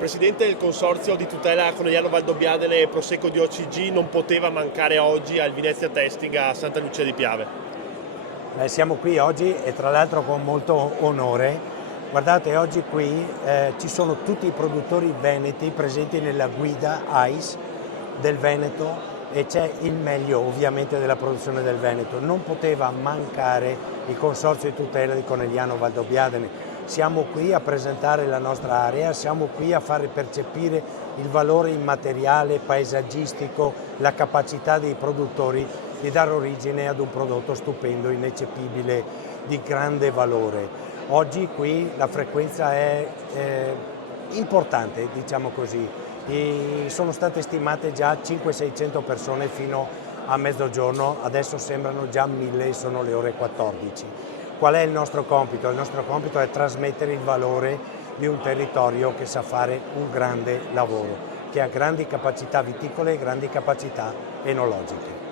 Presidente del Consorzio di tutela Conegliano Valdobbiadene e Prosecco di OCG non poteva mancare oggi al Venezia Testing a Santa Lucia di Piave. Siamo qui oggi e tra l'altro con molto onore. Guardate, oggi qui ci sono tutti i produttori veneti presenti nella guida AIS del Veneto e c'è il meglio ovviamente della produzione del Veneto. Non poteva mancare il Consorzio di tutela di Conegliano Valdobbiadene. Siamo qui a presentare la nostra area, siamo qui a fare percepire il valore immateriale, paesaggistico, la capacità dei produttori di dare origine ad un prodotto stupendo, ineccepibile, di grande valore. Oggi qui la frequenza è importante, diciamo così. Sono state stimate già 500-600 persone fino a mezzogiorno, adesso sembrano già 1000, sono le ore 14. Qual è il nostro compito? Il nostro compito è trasmettere il valore di un territorio che sa fare un grande lavoro, che ha grandi capacità viticole e grandi capacità enologiche.